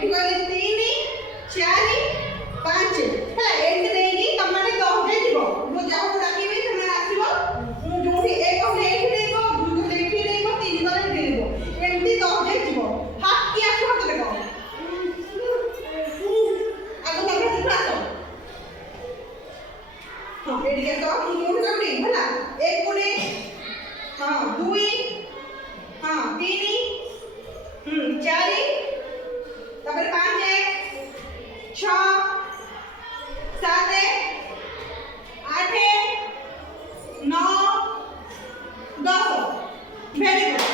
ଏଠି ଗଲେ 3 4 5 ହେଲା ଏଣ୍ଡ ଦେଇକି ତମମାନେ 10 ଯାଇ ଯିବ ମୁଁ ଯାହାକୁ ଡାକିବି ସେମାନେ ଆସିବ ମୁଁ ଯୋଉଠି 1 କହିଲେ ଏଠି ଦେଇବ 2 କହିଲେ ଏଠି ଦେଇବ 3 କହିଲେ ଏଠି ଦେଇବ ଏମିତି 10 ଯାଇ ଯିବ ହାତ କି ଆସିବ ହାତ ଦେଖ ଆଗ ତମେ ଦେଖ ଆସ ହଁ ଏଠି କେତ ମୁଁ ଯୋଉଠି ଡାକିବି ହେଲା 1 କୋଡେ ହଁ 2 ହଁ 3 4 ତାପରେ 5 6 7 8 9 10 very good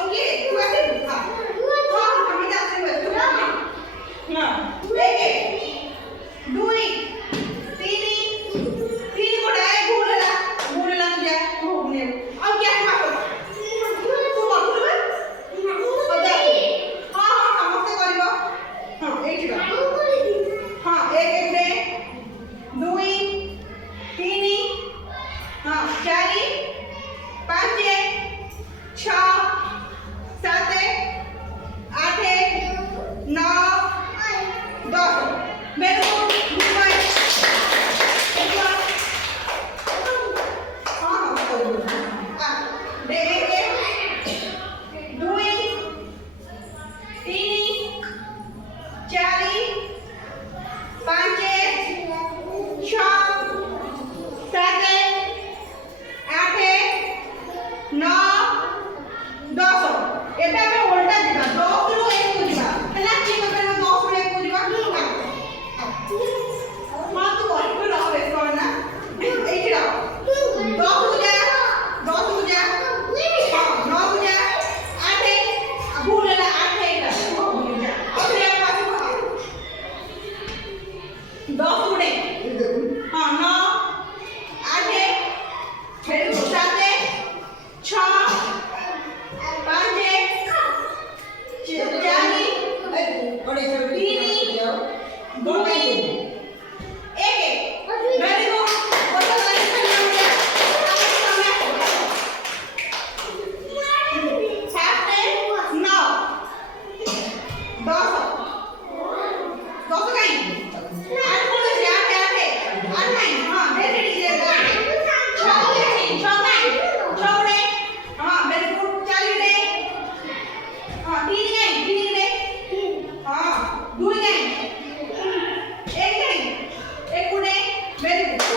ओके तू आसे हां हां हम जाते हैं हां एक 2 3 को डाय भूलला तुझ्या भोगणे अब क्या है मारो तू बोल बजा हां हां समस्त करबो हां एक हां एक दे 2 3 हां 4 5 6 7 8 9 10 मेरे को very good.